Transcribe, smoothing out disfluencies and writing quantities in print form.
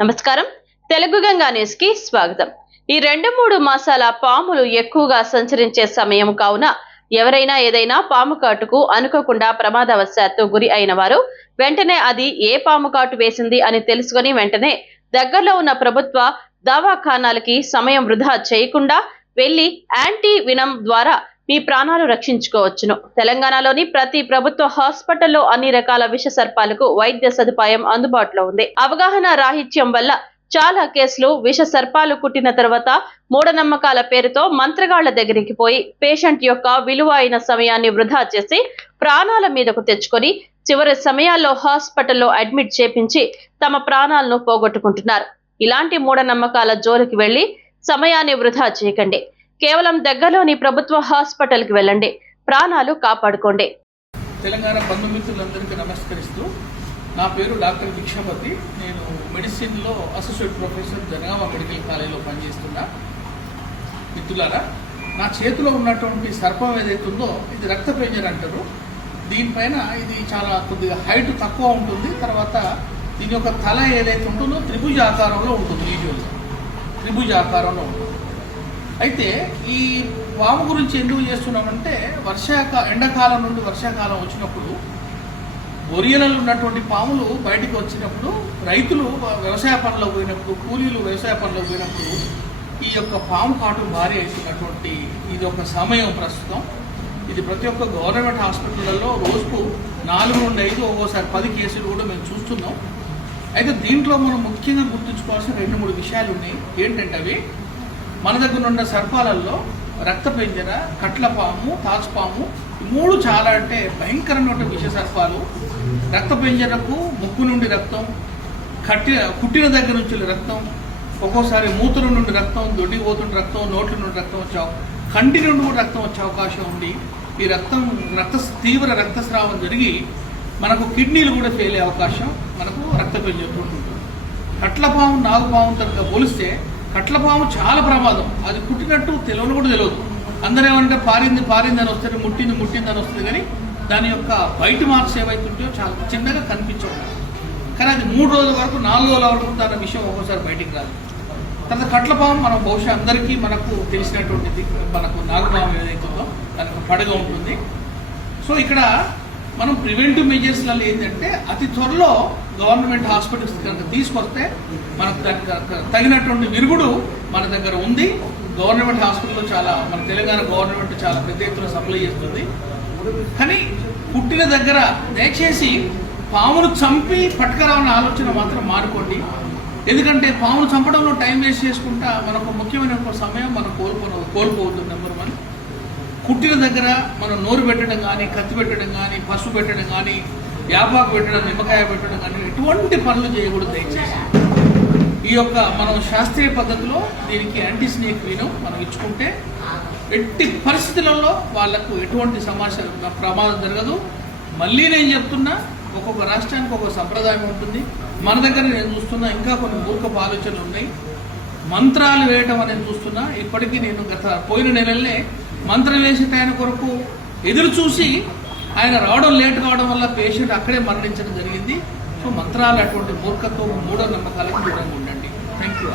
నమస్కారం తెలుగు గంగా న్యూస్ కి స్వాగతం। ఈ 2-3 మాసాల పాములు ఎక్కువగా సంచరించే సమయం కావున ఎవరైనా ఏదైనా పాము కాటుకు అనుకోకుండా ప్రమాదవశాత్తు గురి అయిన వారు వెంటనే అది ఏ పాము కాటు వేసింది అని తెలుసుకొని వెంటనే దగ్గరలో ఉన్న ప్రభుత్వ దవాఖానాలకి సమయం వృధా చేయకుండా వెళ్లి యాంటీ వినమ్ ద్వారా మీ ప్రాణాలు రక్షించుకోవచ్చును। తెలంగాణలోని ప్రతి ప్రభుత్వ హాస్పిటల్లో అన్ని రకాల విష సర్పాలకు వైద్య సదుపాయం అందుబాటులో ఉంది। అవగాహన రాహిత్యం వల్ల చాలా కేసులు విష సర్పాలు కుట్టిన తర్వాత మూఢనమ్మకాల పేరుతో మంత్రగాళ్ల దగ్గరికి పోయి పేషెంట్ యొక్క విలువైన సమయాన్ని వృధా చేసి ప్రాణాల మీదకు తెచ్చుకొని చివరి సమయాల్లో హాస్పిటల్లో అడ్మిట్ చేపించి తమ ప్రాణాలను పోగొట్టుకుంటున్నారు। ఇలాంటి మూఢనమ్మకాల జోలికి వెళ్లి సమయాన్ని వృధా చేయకండి। కేవలం దగ్గరలోని ప్రభుత్వ హాస్పిటల్కి వెళ్ళండి, ప్రాణాలు కాపాడుకోండి। తెలంగాణ బంధుమిత్రులందరికీ నమస్కరిస్తూ, నా పేరు డాక్టర్ భిక్షపతి। నేను మెడిసిన్లో అసోసియేట్ ప్రొఫెసర్ జనగామ మెడికల్ కాలేజీలో పనిచేస్తున్నా। మిత్రులారా, నా చేతిలో ఉన్నటువంటి సర్పం ఏదైతే ఉందో ఇది రక్తపేంజర్ అంటారు। దీనిపైన ఇది చాలా కొద్దిగా హైట్ తక్కువ ఉంటుంది। తర్వాత దీని యొక్క తల ఏదైతే ఉంటుందో త్రిభుజ ఆకారంలో ఉంటుంది, యూజువల్గా త్రిభుజ ఆకారంలో ఉంటుంది। అయితే ఈ పాము గురించి ఎందుకు చేస్తున్నామంటే ఎండాకాలం నుండి వర్షాకాలం వచ్చినప్పుడు బొరియలలో ఉన్నటువంటి పాములు బయటికి వచ్చినప్పుడు రైతులు వ్యవసాయ పనులకు పోయినప్పుడు, కూలీలు వ్యవసాయ పనులకు పోయినప్పుడు ఈ యొక్క పాము కాటు భారీ అవుతున్నటువంటి ఇది ఒక సమయం ప్రస్తుతం। ఇది ప్రతి ఒక్క గవర్నమెంట్ హాస్పిటళ్లలో రోజుకు 4 నుండి 5 ఒక్కోసారి 10 కేసులు కూడా మేము చూస్తున్నాం। అయితే దీంట్లో మనం ముఖ్యంగా గుర్తుంచుకోవాల్సిన 2-3 విషయాలు ఉన్నాయి। ఏంటంటే అవి మన దగ్గర ఉన్న సర్పాలలో రక్తపెంజర, కట్లపాము, తాచుపాము, 3 చాలా అంటే భయంకరమైన విష సర్పాలు। రక్తపెంజరకు ముక్కు నుండి రక్తం, కుట్టిన దగ్గర నుంచి రక్తం, ఒక్కోసారి మూత్రం నుండి రక్తం, దొడ్డికి పోతుండే రక్తం, నోట్ల నుండి రక్తం కంటి నుండి కూడా రక్తం వచ్చే అవకాశం ఉంది। ఈ తీవ్ర రక్తస్రావం జరిగి మనకు కిడ్నీలు కూడా ఫెయిల్ అయ్యే అవకాశం మనకు రక్తపెంజరతో ఉంటుంది। కట్లపాము, నాగుపాము తనగా పోలిస్తే కట్లపాము చాలా ప్రమాదం। అది కుట్టినట్టు తెలియని కూడా తెలియదు। అందరూ ఏమంటే పారింది అని వస్తుంది, ముట్టింది అని వస్తుంది, కానీ దాని యొక్క బయట మార్క్స్ ఏవైతుంటాయో చాలా చిన్నగా కనిపించవు। కానీ అది 3 రోజుల వరకు 4 రోజుల వరకు దాని విషయం ఒక్కోసారి బయటికి రాదు। తర్వాత కట్లపాము మనం బహుశా అందరికీ మనకు తెలిసినటువంటిది, మనకు నాగుపాము ఏదైతుందో దానికి పడగ ఉంటుంది। సో ఇక్కడ మనం ప్రివెంటివ్ మెజర్స్లలో ఏంటంటే అతి త్వరలో గవర్నమెంట్ హాస్పిటల్స్ కనుక తీసుకొస్తే మనకు దానికి తగినటువంటి విరుగుడు మన దగ్గర ఉంది। గవర్నమెంట్ హాస్పిటల్లో చాలా మన తెలంగాణ గవర్నమెంట్ చాలా పెద్ద ఎత్తున సప్లై చేస్తుంది। కానీ పుట్టిన దగ్గర దయచేసి పామును చంపి పట్టుకరావన్న ఆలోచన మాత్రం మానుకోండి। ఎందుకంటే పామును చంపడంలో టైం వేస్ట్ చేసుకుంటా మనకు ముఖ్యమైన ఒక సమయం మనం కోల్పోతుంది। నెంబర్ 1, కుట్టిన దగ్గర మనం నోరు పెట్టడం కానీ, కత్తి పెట్టడం కానీ, పసుపు పెట్టడం కానీ, యాపాకు పెట్టడం, నిమ్మకాయ పెట్టడం కానీ ఎటువంటి పనులు చేయకూడదు దయచేసి। ఈ యొక్క మనం శాస్త్రీయ పద్ధతిలో దీనికి యాంటీ స్నేక్ వినం మనం ఇచ్చుకుంటే ఎట్టి పరిస్థితులలో వాళ్లకు ఎటువంటి ప్రమాదం జరగదు। మళ్ళీ నేను చెప్తున్నా, ఒక్కొక్క రాష్ట్రానికి ఒక్కొక్క సంప్రదాయం ఉంటుంది। మన దగ్గర నేను చూస్తున్నా ఇంకా కొన్ని మూర్ఖపు ఆలోచనలు ఉన్నాయి। మంత్రాలు వేయటం అనేది చూస్తున్నా। ఇప్పటికీ నేను పోయిన నెలలనే మంత్రం వేసే ఆయన కొరకు ఎదురు చూసి ఆయన రావడం లేట్ కావడం వల్ల పేషెంట్ అక్కడే మరణించడం జరిగింది। సో మంత్రాలు అటువంటి మూర్ఖత్వం, మూఢనమ్మకాలకు దూరంగా ఉండండి। Thank you.